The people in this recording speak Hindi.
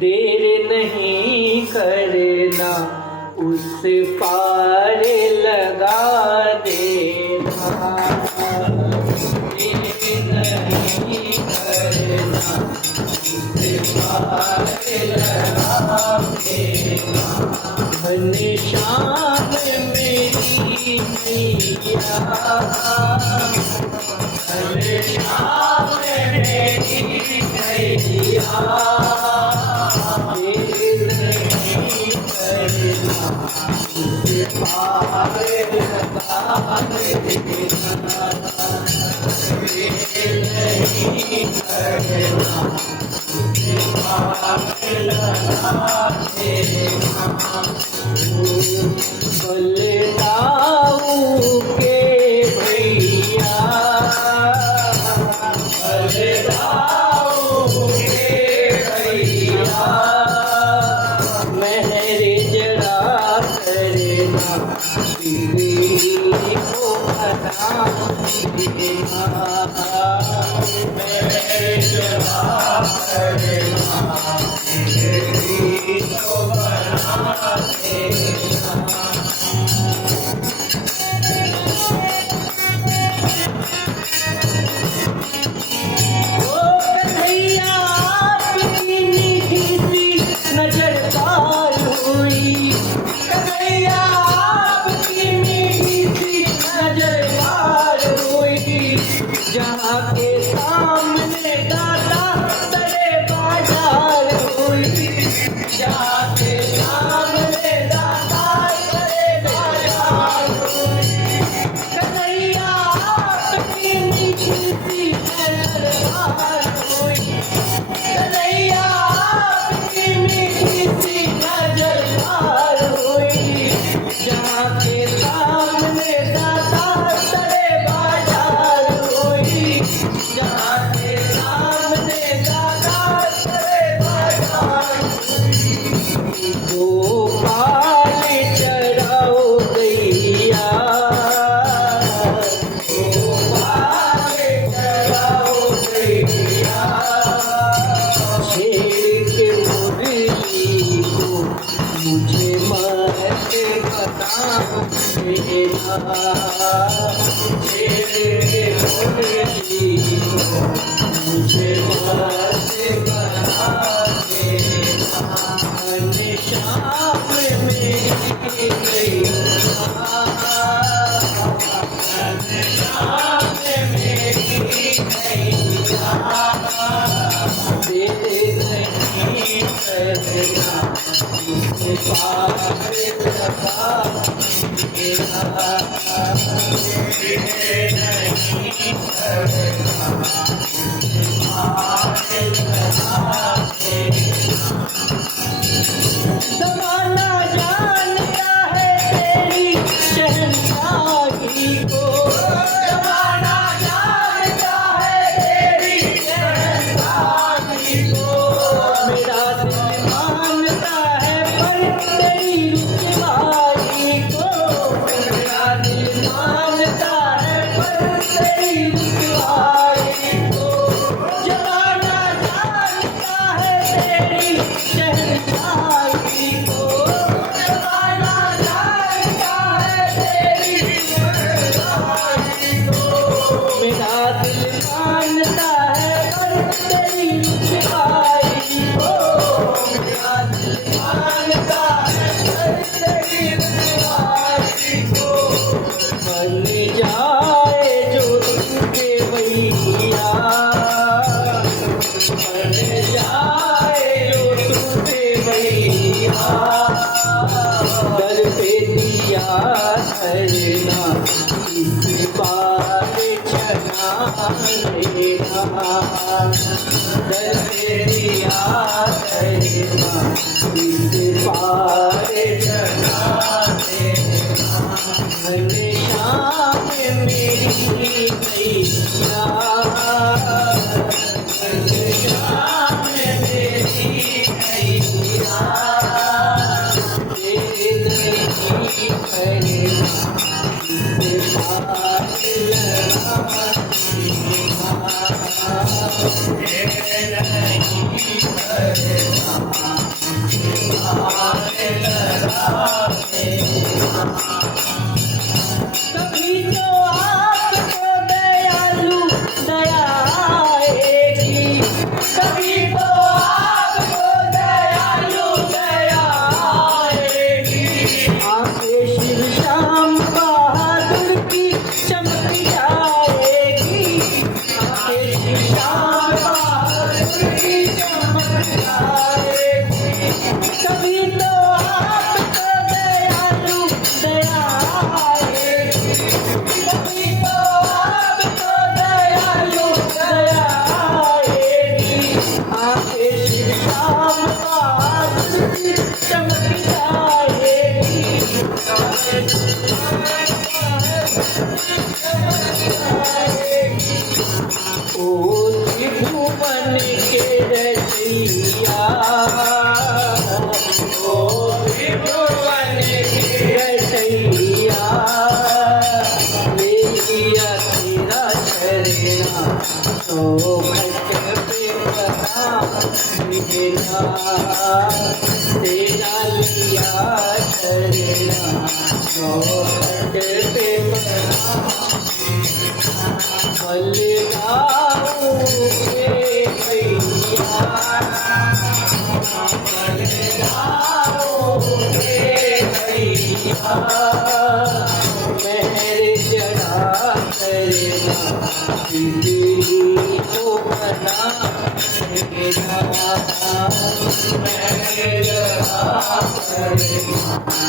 देर नहीं करना, उस पार लगा देना। देर नहीं करना, उस पार लगा देना। घनश्याम मेरी मैया, घनश्याम मेरी मैया। देर नहीं करना, उस पार लगा देना। देर नहीं करना, उस पार लगा देना। बलदाऊ के भैया, बलदाऊ के भैया। मेहर जड़ा करना, पीरी को बना देना। मेहर जड़ा करना, पीरी को बना देना। जहाँ के सामने दादा तेरे बाजार हुई, जहाँ के सामने दादा तेरे बाजार हुई। कन्हैया आपकी मीठी सी नजर हुई, कन्हैया आपकी मीठी सी नजर हुई। जहाँ के सामने दादा तेरे बाजार हुई, जहाँ के सामने दादा तेरे बाजार हुई। गोपाल चढ़ाओ गैया, गोपाल चढ़ाओ गैया। शेर के मुरली को मुझे मत बताओ देना। शेर के मुरली को मुझे मत बता देना। घनश्याम मेरी मैया, घनश्याम मेरी मैया। देर नहीं करना, उस पार लगा देना। देर नहीं करना, उस पार लगा देना। ज़माना जानता है तेरी शहंशाही को, ज़माना जानता है तेरी शहंशाही को। मेरा दिल मानता है पर तेरी रुतबाई को, मेरा दिल मानता है पर तेरी रुतबाई को। ज़माना जानता है तेरी शहंशाही को, ज़माना जानता है तेरी शहंशाही को। मेरा दिल मानता है पर तेरी रुतबाई को, मेरा दिल मानता है पर तेरी रुतबाई को। बन जाए जो तुझे भैया, बन जाए जो तुझे भैया। दर पे दिया धरना, इस बार छना लेना। दर पे दिया धरना, इस बार छना लेना। घनश्याम मेरी मैया, घनश्याम मेरी मैया। देर नहीं करना, उस पार लगा देना। कभी तो आपको दयालु दया आएगी, कभी तो आपको दयालु दया आएगी। आंखें शिव श्याम बहादुर की चमक जाएगी, आंखें शिव श्याम बहादुर की चमक जाएगी। कभी तो आपको दयालु दया आएगी, कभी तो आपको दयालु दया आएगी। आंखें शिव श्याम बहादुर की चमक जाएगी, आंखें शिव ओ त्रिभुवन के रचैया, ओ त्रिभुवन के रचैया, मेरिया तेरा शरणा तो भटक पे मिलना, तेरा लिया शरणा तो भटक पे बलगाओ के भैया, बलगाओ के भैया, मेहर चढ़ा करना दिल्ली को बना देना, मेहर चढ़ा करना।